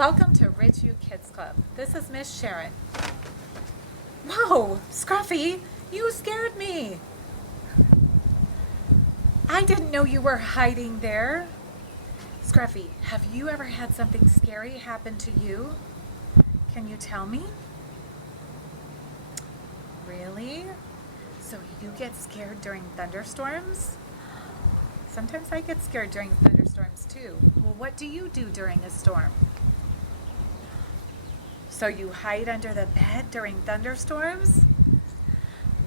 Welcome to Ridgeview Kids Club. This is Miss Sharon. Whoa, Scruffy, you scared me. I didn't know you were hiding there. Scruffy, have you ever had something scary happen to you? Can you tell me? Really? So you get scared during thunderstorms? Sometimes I get scared during thunderstorms too. Well, what do you do during a storm? So you hide under the bed during thunderstorms?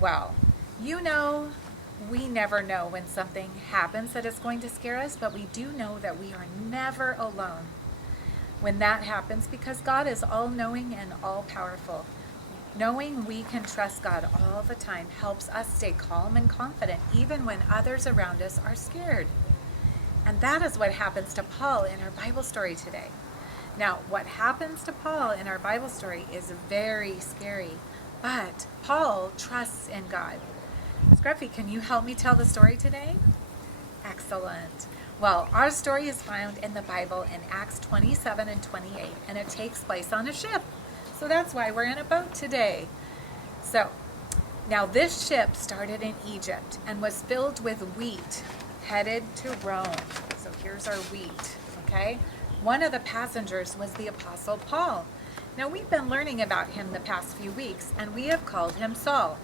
Well, you know, we never know when something happens that is going to scare us, but we do know that we are never alone when that happens because God is all-knowing and all-powerful. Knowing we can trust God all the time helps us stay calm and confident even when others around us are scared. And that is what happens to Paul in our Bible story today. Now, what happens to Paul in our Bible story is very scary, but Paul trusts in God. Scruffy, can you help me tell the story today? Excellent. Well, our story is found in the Bible in Acts 27 and 28, and it takes place on a ship. So that's why we're in a boat today. So, now this ship started in Egypt and was filled with wheat headed to Rome. So here's our wheat, okay? One of the passengers was the Apostle Paul. Now we've been learning about him the past few weeks, and we have called him Saul,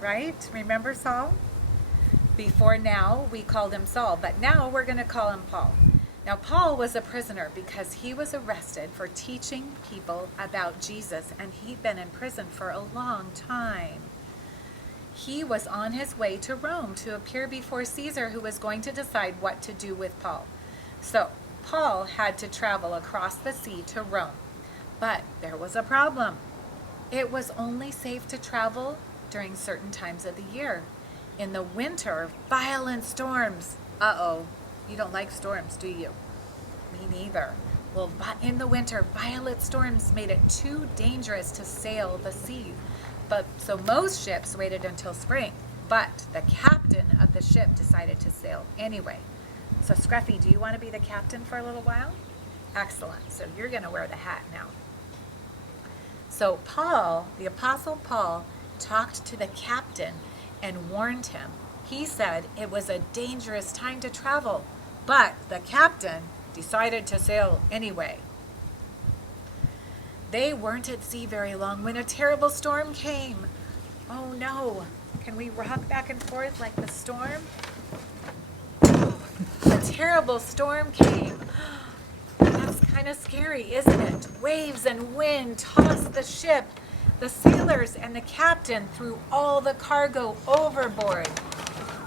right? Remember Saul? Before now, we called him Saul, but now we're going to call him Paul. Now Paul was a prisoner because he was arrested for teaching people about Jesus, and he'd been in prison for a long time. He was on his way to Rome to appear before Caesar, who was going to decide what to do with Paul. So Paul had to travel across the sea to Rome, but there was a problem. It was only safe to travel during certain times of the year. In the winter, violent storms. Uh-oh, you don't like storms, do you? Me neither. Well, in the winter, violent storms made it too dangerous to sail the sea. So most ships waited until spring, but the captain of the ship decided to sail anyway. So Scruffy, do you want to be the captain for a little while? Excellent. So you're going to wear the hat now. So Paul, the Apostle Paul, talked to the captain and warned him. He said it was a dangerous time to travel, but the captain decided to sail anyway. They weren't at sea very long when a terrible storm came. Oh no, can we rock back and forth like the storm? A terrible storm came. That's kind of scary, isn't it? Waves and wind tossed the ship. The sailors and the captain threw all the cargo overboard,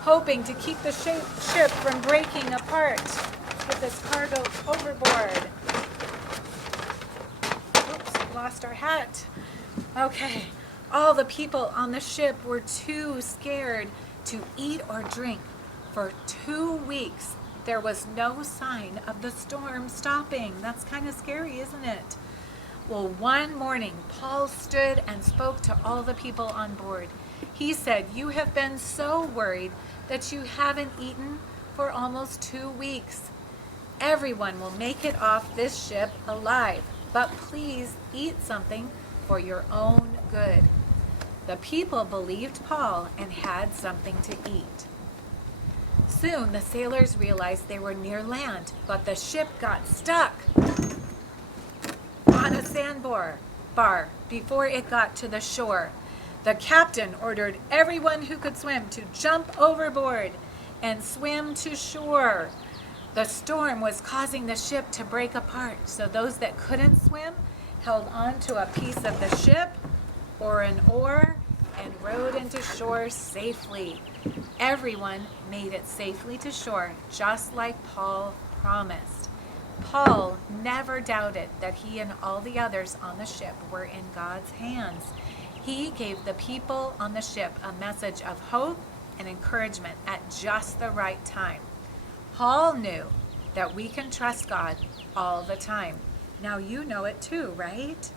hoping to keep the ship from breaking apart with this cargo overboard. Oops, lost our hat. Okay, all the people on the ship were too scared to eat or drink. For 2 weeks, there was no sign of the storm stopping. That's kind of scary, isn't it? Well, one morning, Paul stood and spoke to all the people on board. He said, "You have been so worried that you haven't eaten for almost 2 weeks. Everyone will make it off this ship alive, but please eat something for your own good." The people believed Paul and had something to eat. Soon the sailors realized they were near land, but the ship got stuck on a sandbar before it got to the shore. The captain ordered everyone who could swim to jump overboard and swim to shore. The storm was causing the ship to break apart, so those that couldn't swim held on to a piece of the ship or an oar and rowed into shore safely. Everyone made it safely to shore, just like Paul promised. Paul never doubted that he and all the others on the ship were in God's hands. He gave the people on the ship a message of hope and encouragement at just the right time. Paul knew that we can trust God all the time. Now you know it too, right?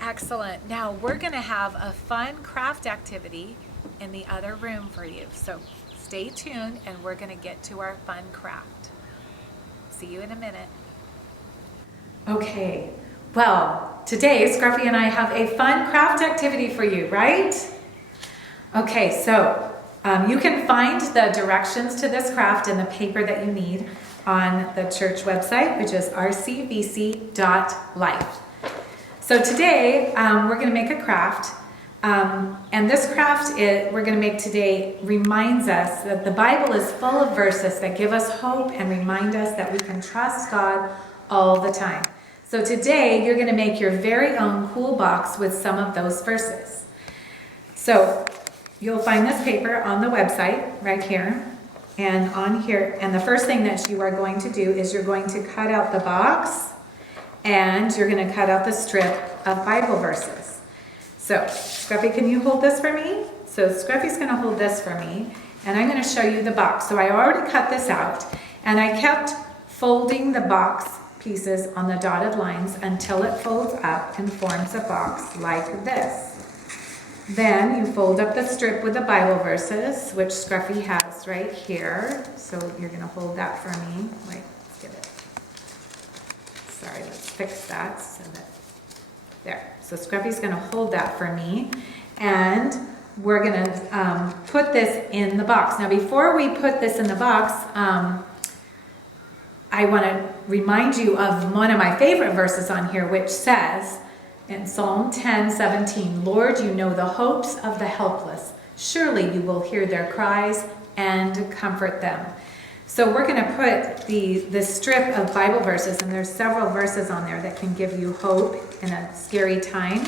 Excellent. Now we're going to have a fun craft activity in the other room for you. So stay tuned and we're going to get to our fun craft. See you in a minute. Okay, well, today Scruffy and I have a fun craft activity for you, right? Okay, so you can find the directions to this craft in the paper that you need on the church website, which is rcbc.life. So today we're going to make a craft, and this craft we're going to make today reminds us that the Bible is full of verses that give us hope and remind us that we can trust God all the time. So today you're going to make your very own cool box with some of those verses. So you'll find this paper on the website right here and on here. And the first thing that you are going to do is you're going to cut out the box and you're going to cut out the strip of Bible verses. So Scruffy, can you hold this for me? So Scruffy's going to hold this for me and I'm going to show you the box. So I already cut this out and I kept folding the box pieces on the dotted lines until it folds up and forms a box like this. Then you fold up the strip with the Bible verses, which Scruffy has right here. So you're going to hold that for me. Wait, let's get it. Sorry, let's fix that so that, there. So Scruffy's going to hold that for me. And we're going to put this in the box. Now before we put this in the box, I want to remind you of one of my favorite verses on here, which says in Psalm 10:17, Lord, you know the hopes of the helpless. Surely you will hear their cries and comfort them. So we're going to put the strip of Bible verses, and there's several verses on there that can give you hope in a scary time.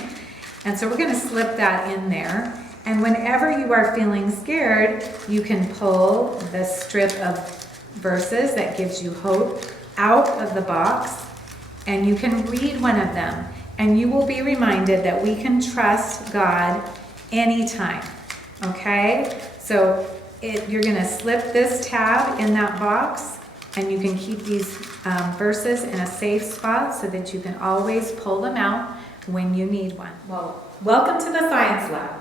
And so we're going to slip that in there. And whenever you are feeling scared, you can pull the strip of verses that gives you hope out of the box and you can read one of them and you will be reminded that we can trust God anytime. Okay, so you're going to slip this tab in that box and you can keep these verses in a safe spot so that you can always pull them out when you need one. Well, welcome to the science lab.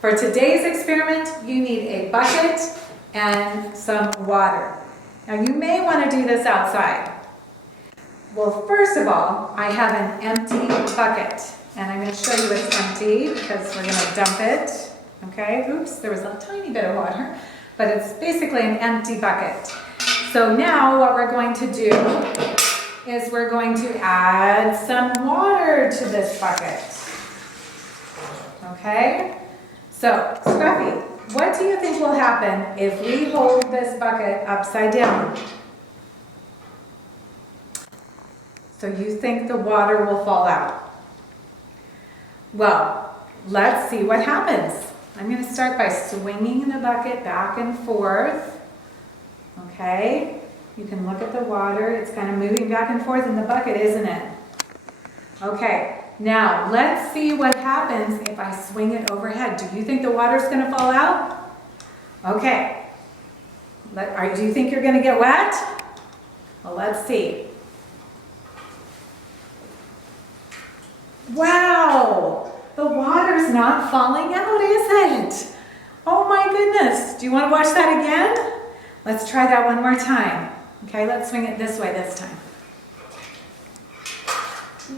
For today's experiment, you need a bucket and some water. Now you may want to do this outside. Well, first of all, I have an empty bucket. And I'm going to show you it's empty because we're going to dump it. Okay, oops, there was a tiny bit of water. But it's basically an empty bucket. So now what we're going to do is we're going to add some water to this bucket. Okay, so Scruffy, what do you think will happen if we hold this bucket upside down? So you think the water will fall out? Well, let's see what happens. I'm going to start by swinging the bucket back and forth. Okay, you can look at the water. It's kind of moving back and forth in the bucket, isn't it? Okay, now let's see what happens if I swing it overhead. Do you think the water's going to fall out? Okay. Do you think you're going to get wet? Well, let's see. Wow! The water's not falling out, is it? Oh my goodness. Do you want to watch that again? Let's try that one more time. Okay, let's swing it this way this time.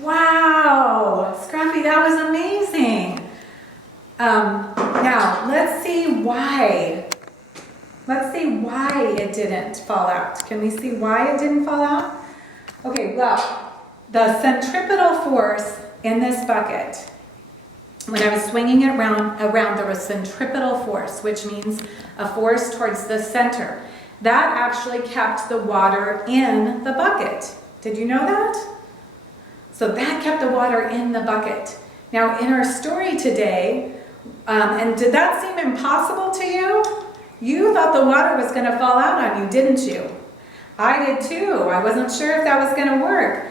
Wow! Scruffy, that was amazing. Now, let's see why. Let's see why it didn't fall out. Can we see why it didn't fall out? Okay, well, the centripetal force in this bucket, when I was swinging it around, there was centripetal force, which means a force towards the center. That actually kept the water in the bucket. Did you know that? So that kept the water in the bucket. Now, in our story today, and did that seem impossible to you? You thought the water was going to fall out on you, didn't you? I did too. I wasn't sure if that was going to work.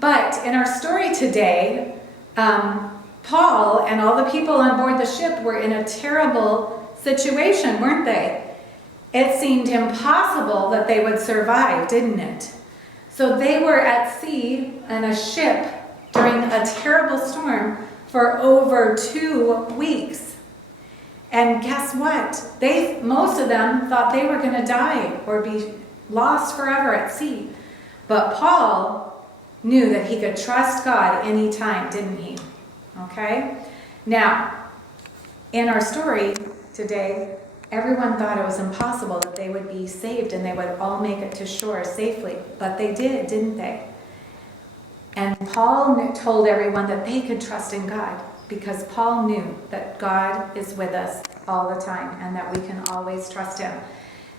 But in our story today, Paul and all the people on board the ship were in a terrible situation, weren't they? It seemed impossible that they would survive, didn't it? So they were at sea in a ship during a terrible storm for over 2 weeks. And guess what? Most of them thought they were going to die or be lost forever at sea. But Paul knew that he could trust God anytime, didn't he? Okay? Now, in our story today, everyone thought it was impossible that they would be saved and they would all make it to shore safely. But they did, didn't they? And Paul told everyone that they could trust in God because Paul knew that God is with us all the time and that we can always trust him.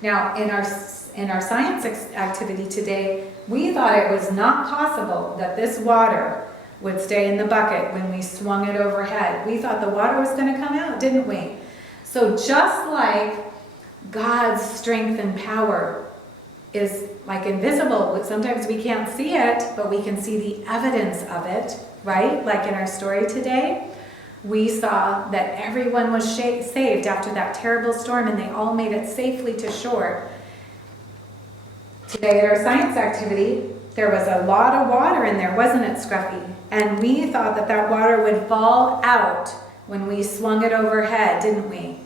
Now, in our science activity today, we thought it was not possible that this water would stay in the bucket when we swung it overhead. We thought the water was going to come out, didn't we? So just like God's strength and power is like invisible, sometimes we can't see it, but we can see the evidence of it, right? Like in our story today, we saw that everyone was saved after that terrible storm and they all made it safely to shore. Today at our science activity, there was a lot of water in there, wasn't it, Scruffy? And we thought that that water would fall out when we swung it overhead, didn't we?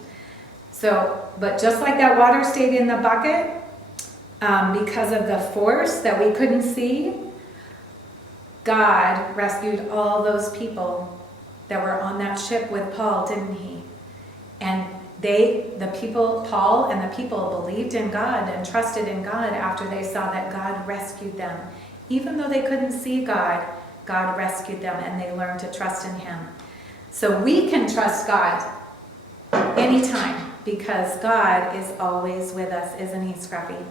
So, but just like that water stayed in the bucket, because of the force that we couldn't see, God rescued all those people that were on that ship with Paul, didn't he? And Paul and the people believed in God and trusted in God after they saw that God rescued them. Even though they couldn't see God, God rescued them and they learned to trust in him. So we can trust God anytime because God is always with us, isn't he, Scruffy?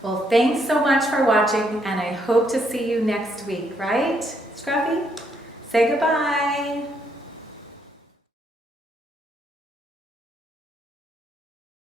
Well, thanks so much for watching and I hope to see you next week, right, Scruffy? Say goodbye.